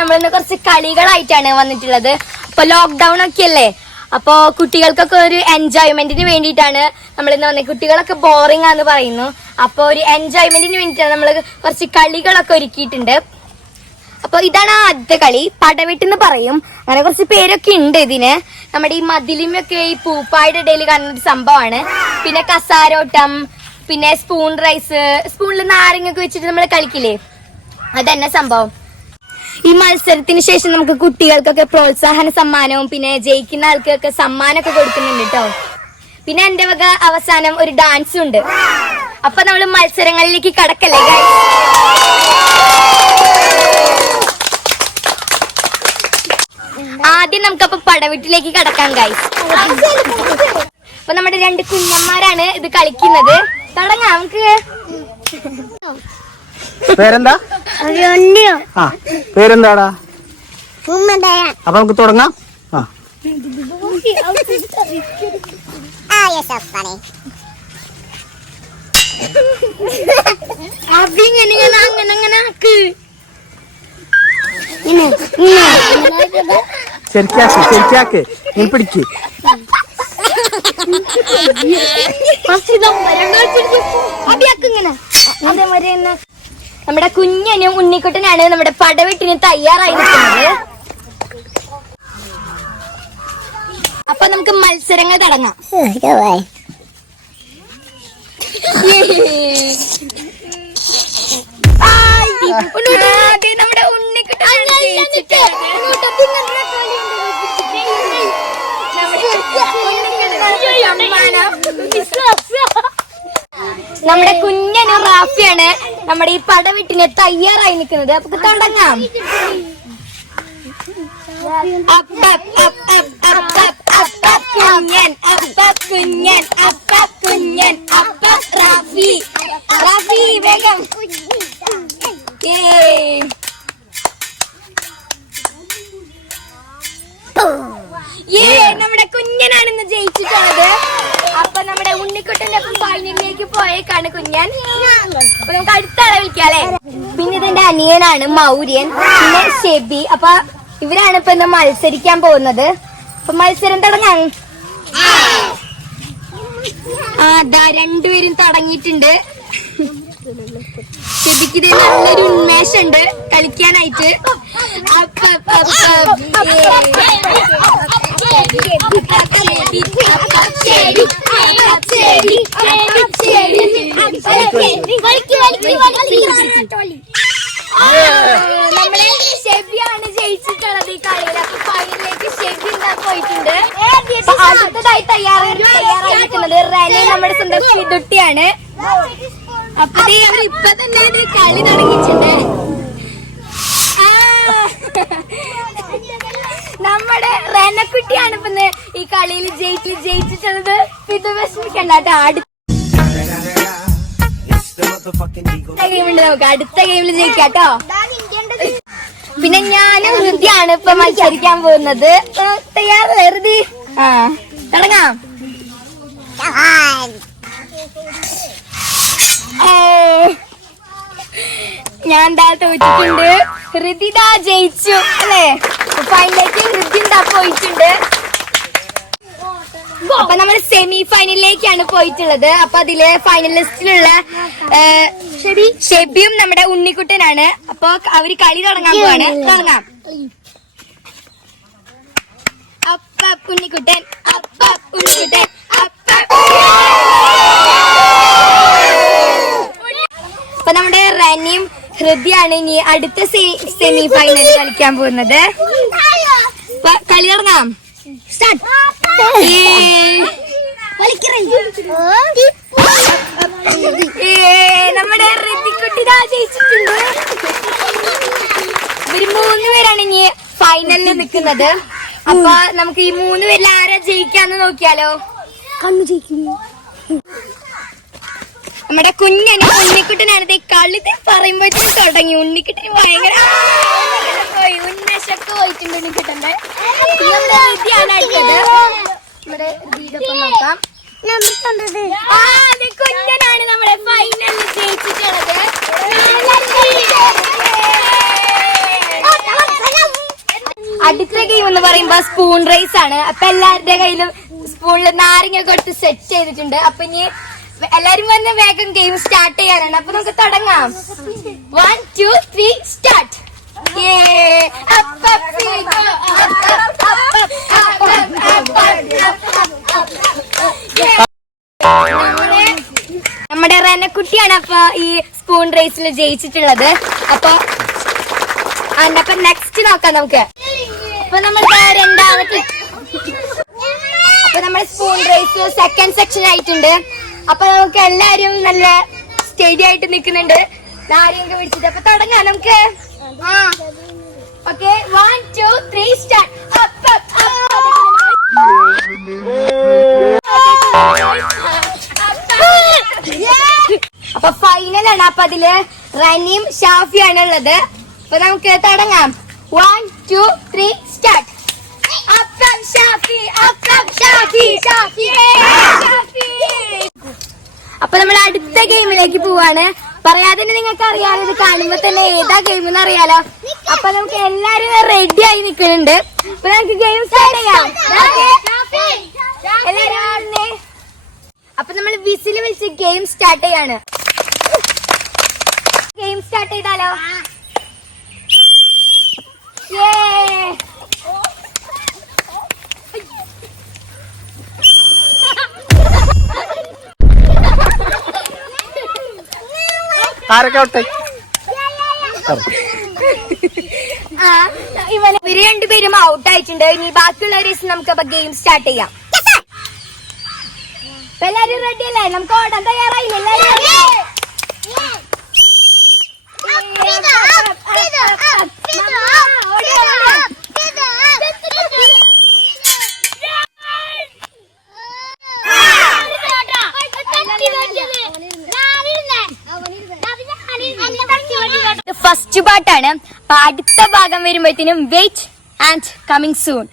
നമ്മളിന്ന് കുറച്ച് കളികളായിട്ടാണ് വന്നിട്ടുള്ളത്. അപ്പൊ ലോക്ക്ഡൌൺ ഒക്കെ അല്ലേ അപ്പൊ കുട്ടികൾക്കൊക്കെ ഒരു എൻജോയ്മെന്റിന് വേണ്ടിയിട്ടാണ് നമ്മൾ ഇന്ന് വന്നത് കുട്ടികളൊക്കെ ബോറിംഗ് ആന്ന് പറയുന്നു. അപ്പൊ ഒരു എൻജോയ്മെന്റിന് വേണ്ടിയിട്ടാണ് നമ്മൾ കുറച്ച് കളികളൊക്കെ ഒരുക്കിയിട്ടുണ്ട്. അപ്പൊ ഇതാണ് ആദ്യത്തെ കളി പടവെട്ടെന്ന് പറയും. അങ്ങനെ കുറച്ച് പേരൊക്കെ ഉണ്ട് ഇതിന്. നമ്മുടെ ഈ മതിലിമൊക്കെ ഈ പൂപ്പായുടെ ഇടയിൽ കാണുന്ന ഒരു സംഭവമാണ്. പിന്നെ കസാരോട്ടം പിന്നെ സ്പൂൺ റൈസ് സ്പൂണിൽ നാരങ്ങൊക്കെ വെച്ചിട്ട് നമ്മൾ കളിക്കില്ലേ? അതന്നെ സംഭവം. ഈ മത്സരത്തിന് ശേഷം നമുക്ക് കുട്ടികൾക്കൊക്കെ പ്രോത്സാഹന സമ്മാനവും പിന്നെ ജയിക്കുന്ന ആൾക്കൊക്കെ സമ്മാനമൊക്കെ കൊടുക്കുന്നുണ്ട് കേട്ടോ. പിന്നെ എന്റെ വക അവസാനം ഒരു ഡാൻസും ഉണ്ട്. അപ്പൊ നമ്മൾ മത്സരങ്ങളിലേക്ക് കടക്കല്ലേ? ആദ്യം നമുക്കപ്പൊ പടവീട്ടിലേക്ക് കടക്കാം ഗൈസ് അപ്പൊ നമ്മുടെ രണ്ട് കുഞ്ഞന്മാരാണ് ഇത് കളിക്കുന്നത്. തുടങ്ങാം നമുക്ക്. പേരെന്താ? ആ പേരെന്താടാ? അപ്പൊ നമുക്ക് തുടങ്ങാം. ആ. അതിങ്ങനെ ഇങ്ങനെ അങ്ങനെ അങ്ങനെ ആക്ക്. ശരിക്കാക്ക് ശരിക്കാക്ക്. നീ പിടിക്ക്. അഭിയാക്കിങ്ങനെ അതേമാതിരി നമ്മുടെ കുഞ്ഞനും ഉണ്ണിക്കുട്ടനാണ് നമ്മുടെ പടവെട്ടിന് തയ്യാറായി നിൽക്കുന്നത് അപ്പൊ നമുക്ക് മത്സരങ്ങൾ തുടങ്ങാം. നമ്മുടെ ജയിച്ചിട്ടുള്ളത്. നമ്മുടെ കുഞ്ഞനും റാഫിയാണ്. നമ്മുടെ ഈ പടവിട്ടിന് തയ്യാറായി നിൽക്കുന്നത്. അപ്പൊ തുടങ്ങാം. കുഞ്ഞൻ അപ്പ കുഞ്ഞൻ അപ്പ കുഞ്ഞൻ അപ്പ റാഫി. റാഫി വേഗം ഏയ്. ഏ നമ്മുടെ കുഞ്ഞനാണ് ഇന്ന് ജയിച്ചിട്ടുള്ളത് അപ്പൊ നമ്മുടെ ഉണ്ണിക്കുട്ടന്റെ ഒപ്പം ഫൈനലിലേക്ക് പോയേക്കാണ് കുഞ്ഞൻ നമുക്ക് അടുത്ത ആളെ വിളിക്കാം പിന്നെ ഇതെന്റെ അനിയനാണ് മൗര്യൻ പിന്നെ ഷെബി അപ്പൊ ഇവരാണ് ഇപ്പൊ ഇന്ന് മത്സരിക്കാൻ പോകുന്നത് അപ്പൊ മത്സരം തുടങ്ങാൻ ദാ രണ്ടുപേരും തുടങ്ങിയിട്ടുണ്ട് ഷെബിക്ക് ഇതേ നല്ലൊരു ഉന്മേഷമുണ്ട് കളിക്കാനായിട്ട് അപ്പൊ അപ്പ, അപ്പ, നമ്മളെ ഷെബിയാണ് ജയിച്ചിട്ടുള്ളത് ഈ കളിയിൽ അപ്പൊ ഫൈനലിലേക്ക് ഷെബി എന്താ പോയിട്ടുണ്ട് അപ്പൊ അടുത്തതായി തയ്യാറായി തയ്യാറായിരിക്കുന്നത് റനി നമ്മുടെ സ്വന്തം ഷിദുട്ടിയാണ് അപ്പൊ ഇപ്പൊ തന്നെ കളി തുടങ്ങിയിട്ടുണ്ട്. നമ്മുടെ റെനക്കുട്ടിയാണ് ഇപ്പൊ ഈ കളിയിൽ ജയിച്ച് ജയിച്ചിട്ടുള്ളത് ഇത് വിഷമിക്കണ്ട അടി അടുത്ത നമുക്ക് അടുത്ത ഗെയിമിൽ ജയിക്കാട്ടോ പിന്നെ ഞാനും ഹൃദിയാണ് ഇപ്പൊ മത്സരിക്കാൻ പോകുന്നത്. തയ്യാറല്ലേ ഹൃദി ആ തുടങ്ങാം. ഓ. ഞാൻ എന്താ തോറ്റിട്ടുണ്ട്? ഹൃദിത ജയിച്ചു അല്ലേ? ഫൈനലിലേക്ക് ഹൃദി എന്താ പോയിട്ടുണ്ട്. അപ്പൊ നമ്മൾ സെമി ഫൈനലിലേക്കാണ് പോയിട്ടുള്ളത്. അപ്പൊ അതിലെ ഫൈനലിസ്റ്റിലുള്ള ഷെബിയും നമ്മുടെ ഉണ്ണിക്കുട്ടനാണ്. അപ്പൊ അവർ കളി തുടങ്ങാൻ പോവാണ്. തുടങ്ങാം. അപ്പ ഉണ്ണിക്കുട്ടൻ അപ്പ അപ്പൊ നമ്മുടെ ഹൃദയാണ് ഇനി അടുത്ത സെമി ഫൈനൽ കളിക്കാൻ പോകുന്നത്. കളി തുടങ്ങാം നമ്മുടെ ഋതിക്കുട്ടി ജയിച്ചിട്ടുണ്ട്. ഇവർ മൂന്ന് പേരാണ് ഇനി ഫൈനലിൽ നിൽക്കുന്നത്. അപ്പൊ നമുക്ക് ഈ മൂന്ന് പേരിൽ ആരാ ജയിക്കാന്ന് നോക്കിയാലോ? കണ്ണു ജയിക്കുന്നു. നമ്മുടെ കുഞ്ഞന് ഉണ്ണിക്കുട്ടനാണ് ദേ കളി ദേ പറയുമ്പോഴത്തേക്ക് തുടങ്ങി. ഉണ്ണിക്കുട്ടന് ഭയങ്കര പോയി ഉന്മേഷൊക്കെ പോയിട്ടുണ്ട് ഉണ്ണിക്കുട്ടന്റെ. നമ്മുടെ ഋതിയാണ് നമ്മുടെ ഋതിയുടെ നോക്കാം. കുഞ്ഞനാണ് നമ്മുടെ ഫൈനൽ ജയിച്ചിട്ടുള്ളത്. അടുത്ത ഗെയിം എന്ന് പറയുമ്പോ സ്പൂൺ റൈസ് ആണ്. അപ്പൊ എല്ലാവരുടെ കയ്യിലും സ്പൂണിൽ നാരങ്ങ കൊടുത്ത് സെറ്റ് ചെയ്തിട്ടുണ്ട്. അപ്പൊ ഇനി എല്ലാരും വന്ന് വേഗം ഗെയിം സ്റ്റാർട്ട് ചെയ്യാനാണ്. അപ്പൊ നമുക്ക് തുടങ്ങാം. വൺ ടു ത്രീ സ്റ്റാർട്ട് നമ്മുടെ റനക്കുട്ടിയാണ് അപ്പൊ ഈ സ്പൂൺ റേസിൽ ജയിച്ചിട്ടുള്ളത്. അപ്പൊ അപ്പൊ നെക്സ്റ്റ് നോക്കാം നമുക്ക്. അപ്പൊ നമ്മൾ രണ്ടാമത്തെ അപ്പൊ നമ്മുടെ സ്പൂൺ റേസ് സെക്കൻഡ് സെക്ഷൻ ആയിട്ടുണ്ട്. അപ്പൊ നമുക്ക് എല്ലാരും നല്ല സ്റ്റേഡി ആയിട്ട് നിൽക്കുന്നുണ്ട്. ആരെയൊക്കെ പിടിച്ചിട്ട് അപ്പൊ തുടങ്ങാം നമുക്ക്. Okay one two three start അപ്പൊ ഫൈനലാണ് അപ്പൊ അതിൽ റനിയും ആണ് ഉള്ളത്. അപ്പൊ നമുക്ക് തുടങ്ങാം. വൺ ടു ത്രീ സ്റ്റാർട്ട് അപ്പം ഷാഫി. അപ്പം ഷാഫി. ഷാഫി. ഷാഫി. അപ്പൊ നമ്മൾ അടുത്ത ഗെയിമിലേക്ക് പോവാണ്. പറയാതെ തന്നെ നിങ്ങൾക്ക് അറിയാലോ ഇത് കാണുമ്പോ തന്നെ ഏതാ ഗെയിം എന്ന് അറിയാലോ. അപ്പൊ നമുക്ക് എല്ലാരും റെഡി ആയി നിൽക്കുന്നുണ്ട്. അപ്പൊ നമുക്ക് ഗെയിം സ്റ്റാർട്ട് ചെയ്യാം. എല്ലാരും. അപ്പൊ നമ്മൾ വിസിൽ വിളിച്ച് ഗെയിം സ്റ്റാർട്ട് ചെയ്യാണ്. ഗെയിം സ്റ്റാർട്ട് ചെയ്താലോ? Yay! ആരൊക്കെ ഇവന് ഇവർ രണ്ടുപേരും ഔട്ട് ആയിട്ടുണ്ട്. ഇനി ബാക്കിയുള്ള റേസ് നമുക്ക് അപ്പൊ ഗെയിം സ്റ്റാർട്ട് ചെയ്യാം. എല്ലാരും റെഡി അല്ലേ? നമുക്ക് ഓടാൻ തയ്യാറായില്ലേ എല്ലാരും? ഫസ്റ്റ് പാട്ടാണ് അപ്പൊ അടുത്ത ഭാഗം വരുമ്പോഴത്തേനും വെയിറ്റ് ആൻഡ് കമ്മിങ് സൂൺ